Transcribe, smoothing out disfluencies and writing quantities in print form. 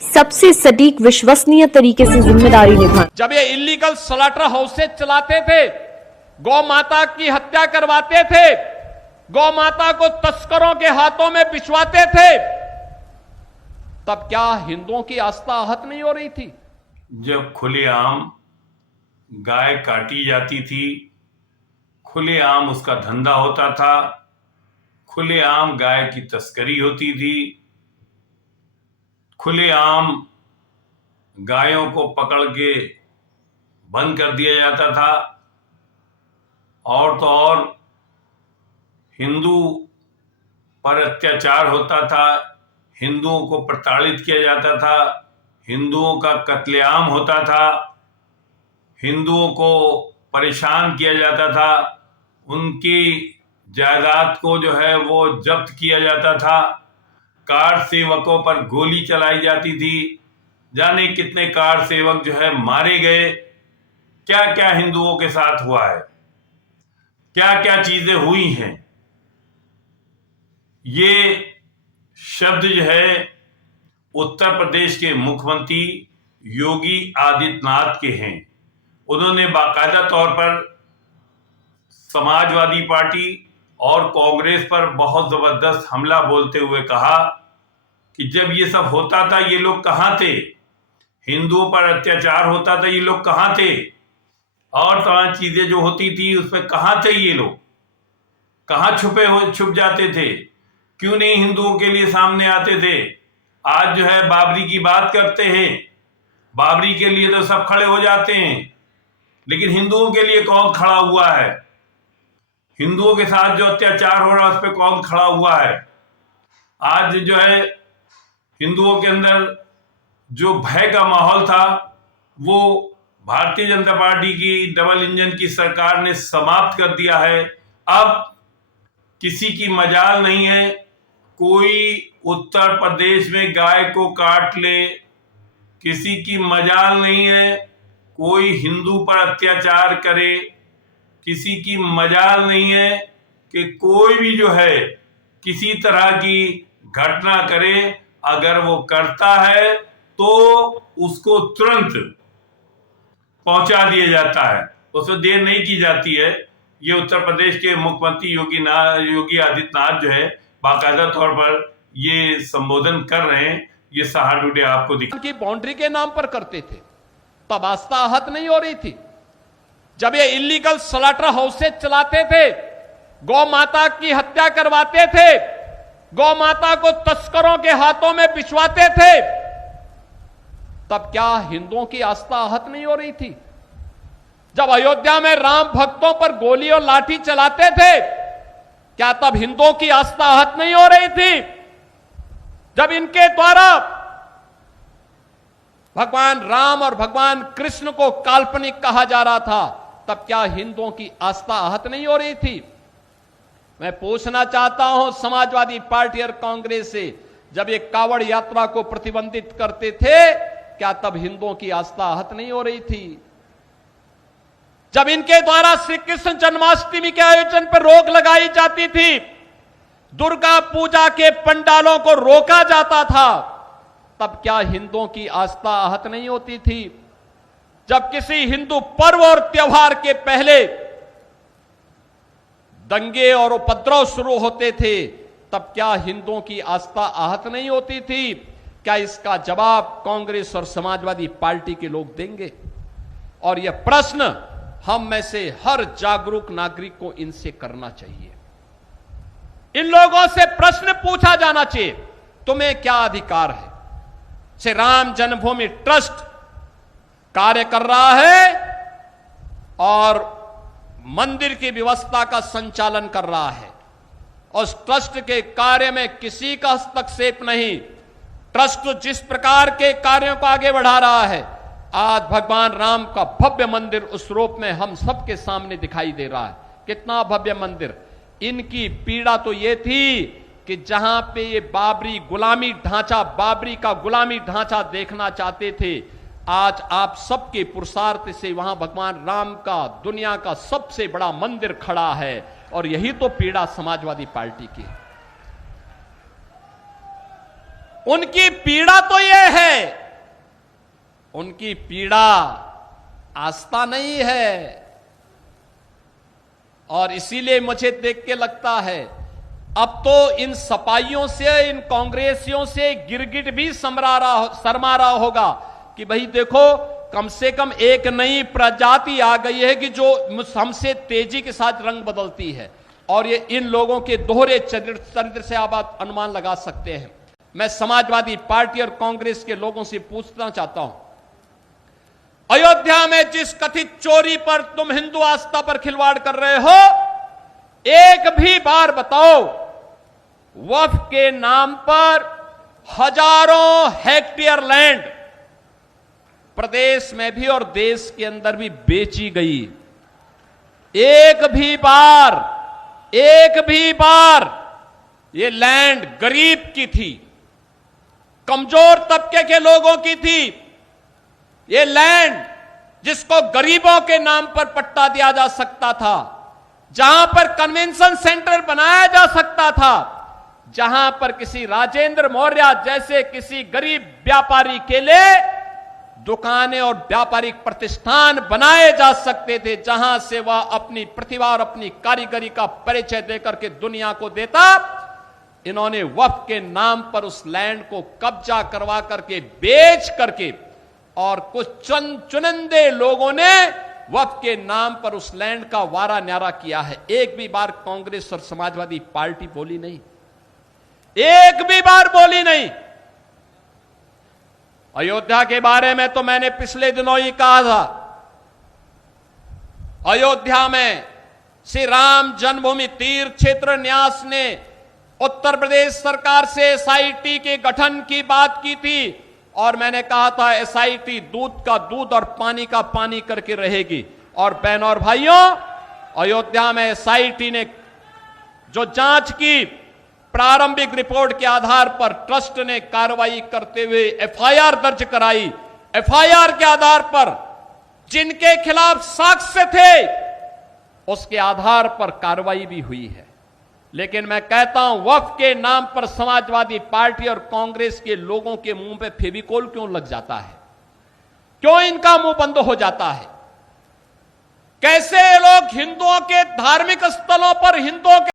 सबसे सटीक विश्वसनीय तरीके से जिम्मेदारी निभाएं। जब ये इलीगल स्लॉटर हाउसेज चलाते थे, गौ माता की हत्या करवाते थे, गौ माता को तस्करों के हाथों में बिछवाते थे, तब क्या हिंदुओं की आस्था आहत नहीं हो रही थी? जब खुलेआम गाय काटी जाती थी, खुलेआम उसका धंधा होता था, खुलेआम गाय की तस्करी होती थी, खुलेआम गायों को पकड़ के बंद कर दिया जाता था, और तो और हिंदू पर अत्याचार होता था, हिंदुओं को प्रताड़ित किया जाता था, हिंदुओं का कत्लेआम होता था, हिंदुओं को परेशान किया जाता था, उनकी जायदाद को जो है वो जब्त किया जाता था, कार सेवकों पर गोली चलाई जाती थी, जाने कितने कार सेवक जो है मारे गए। क्या क्या हिंदुओं के साथ हुआ है, क्या क्या चीजें हुई हैं, ये शब्द जो है उत्तर प्रदेश के मुख्यमंत्री योगी आदित्यनाथ के हैं। उन्होंने बाकायदा तौर पर समाजवादी पार्टी और कांग्रेस पर बहुत जबरदस्त हमला बोलते हुए कहा कि जब ये सब होता था ये लोग कहाँ थे, हिंदुओं पर अत्याचार होता था ये लोग कहाँ थे, और तमाम चीजें जो होती थी उसमें कहाँ थे ये लोग, कहाँ छुप जाते थे, क्यों नहीं हिंदुओं के लिए सामने आते थे। आज जो है बाबरी की बात करते हैं, बाबरी के लिए तो सब खड़े हो जाते हैं, लेकिन हिंदुओं के लिए कौन खड़ा हुआ है, हिंदुओं के साथ जो अत्याचार हो रहा है उस पर कौन खड़ा हुआ है। आज जो है हिंदुओं के अंदर जो भय का माहौल था वो भारतीय जनता पार्टी की डबल इंजन की सरकार ने समाप्त कर दिया है। अब किसी की मजाल नहीं है कोई उत्तर प्रदेश में गाय को काट ले, किसी की मजाल नहीं है कोई हिंदू पर अत्याचार करे, किसी की मजाल नहीं है कि कोई भी जो है किसी तरह की घटना करे। अगर वो करता है तो उसको तुरंत पहुंचा दिया जाता है, उसमें देर नहीं की जाती है। ये उत्तर प्रदेश के मुख्यमंत्री योगी आदित्यनाथ जो है बाकायदा तौर पर ये संबोधन कर रहे हैं। ये सहार टुडे आपको की बाउंड्री के नाम पर करते थे, तब आस्था आहत नहीं हो रही थी। जब ये इलीगल स्लॉटर हाउसेज चलाते थे, गौ माता की हत्या करवाते थे, गौ माता को तस्करों के हाथों में बिछवाते थे, तब क्या हिंदुओं की आस्था आहत नहीं हो रही थी? जब अयोध्या में राम भक्तों पर गोली और लाठी चलाते थे, क्या तब हिंदुओं की आस्था आहत नहीं हो रही थी? जब इनके द्वारा भगवान राम और भगवान कृष्ण को काल्पनिक कहा जा रहा था, तब क्या हिंदुओं की आस्था आहत नहीं हो रही थी? मैं पूछना चाहता हूं समाजवादी पार्टी और कांग्रेस से, जब ये कावड़ यात्रा को प्रतिबंधित करते थे, क्या तब हिंदुओं की आस्था आहत नहीं हो रही थी? जब इनके द्वारा श्री कृष्ण जन्माष्टमी के आयोजन पर रोक लगाई जाती थी, दुर्गा पूजा के पंडालों को रोका जाता था, तब क्या हिंदुओं की आस्था आहत नहीं होती थी? जब किसी हिंदू पर्व और त्योहार के पहले दंगे और उपद्रव शुरू होते थे, तब क्या हिंदुओं की आस्था आहत नहीं होती थी? क्या इसका जवाब कांग्रेस और समाजवादी पार्टी के लोग देंगे? और यह प्रश्न हम में से हर जागरूक नागरिक को इनसे करना चाहिए। इन लोगों से प्रश्न पूछा जाना चाहिए, तुम्हें क्या अधिकार है? श्री राम जन्मभूमि ट्रस्ट कार्य कर रहा है और मंदिर की व्यवस्था का संचालन कर रहा है, और उस ट्रस्ट के कार्य में किसी का हस्तक्षेप नहीं। ट्रस्ट जिस प्रकार के कार्यों को आगे बढ़ा रहा है, आज भगवान राम का भव्य मंदिर उस रूप में हम सबके सामने दिखाई दे रहा है। कितना भव्य मंदिर! इनकी पीड़ा तो ये थी कि जहां पे ये बाबरी का गुलामी ढांचा देखना चाहते थे, आज आप सबके पुरुषार्थ से वहां भगवान राम का दुनिया का सबसे बड़ा मंदिर खड़ा है, और यही तो पीड़ा समाजवादी पार्टी की है। उनकी पीड़ा तो यह है, उनकी पीड़ा आस्था नहीं है। और इसीलिए मुझे देख के लगता है अब तो इन सपाइयों से, इन कांग्रेसियों से गिरगिट भी शर्मा रहा होगा कि भाई देखो, कम से कम एक नई प्रजाति आ गई है कि जो हमसे तेजी के साथ रंग बदलती है। और ये इन लोगों के दोहरे चरित्र से आप अनुमान लगा सकते हैं। मैं समाजवादी पार्टी और कांग्रेस के लोगों से पूछना चाहता हूं, अयोध्या में जिस कथित चोरी पर तुम हिंदू आस्था पर खिलवाड़ कर रहे हो, एक भी बार बताओ वक्फ के नाम पर हजारों हेक्टेयर लैंड प्रदेश में भी और देश के अंदर भी बेची गई। एक भी बार ये लैंड गरीब की थी, कमजोर तबके के लोगों की थी। ये लैंड जिसको गरीबों के नाम पर पट्टा दिया जा सकता था, जहां पर कन्वेंशन सेंटर बनाया जा सकता था, जहां पर किसी राजेंद्र मौर्य जैसे किसी गरीब व्यापारी के लिए दुकानें और व्यापारिक प्रतिष्ठान बनाए जा सकते थे, जहां से वह अपनी प्रतिभा और अपनी कारीगरी का परिचय देकर के दुनिया को देता। इन्होंने वक्फ के नाम पर उस लैंड को कब्जा करवा करके, बेच करके, और कुछ चुनिंदे लोगों ने वक्फ के नाम पर उस लैंड का वारा न्यारा किया है। एक भी बार कांग्रेस और समाजवादी पार्टी बोली नहीं, एक भी बार बोली नहीं। अयोध्या के बारे में तो मैंने पिछले दिनों ही कहा था, अयोध्या में श्री राम जन्मभूमि तीर्थ क्षेत्र न्यास ने उत्तर प्रदेश सरकार से एसआईटी के गठन की बात की थी, और मैंने कहा था एसआईटी दूध का दूध और पानी का पानी करके रहेगी। और बहनों और भाइयों, अयोध्या में एसआईटी ने जो जांच की, प्रारंभिक रिपोर्ट के आधार पर ट्रस्ट ने कार्रवाई करते हुए एफआईआर दर्ज कराई। एफआईआर के आधार पर जिनके खिलाफ साक्ष्य थे, उसके आधार पर कार्रवाई भी हुई है। लेकिन मैं कहता हूं, वक्फ के नाम पर समाजवादी पार्टी और कांग्रेस के लोगों के मुंह पे फेविकोल क्यों लग जाता है? क्यों इनका मुंह बंद हो जाता है? कैसे लोग हिंदुओं के धार्मिक स्थलों पर, हिंदुओं के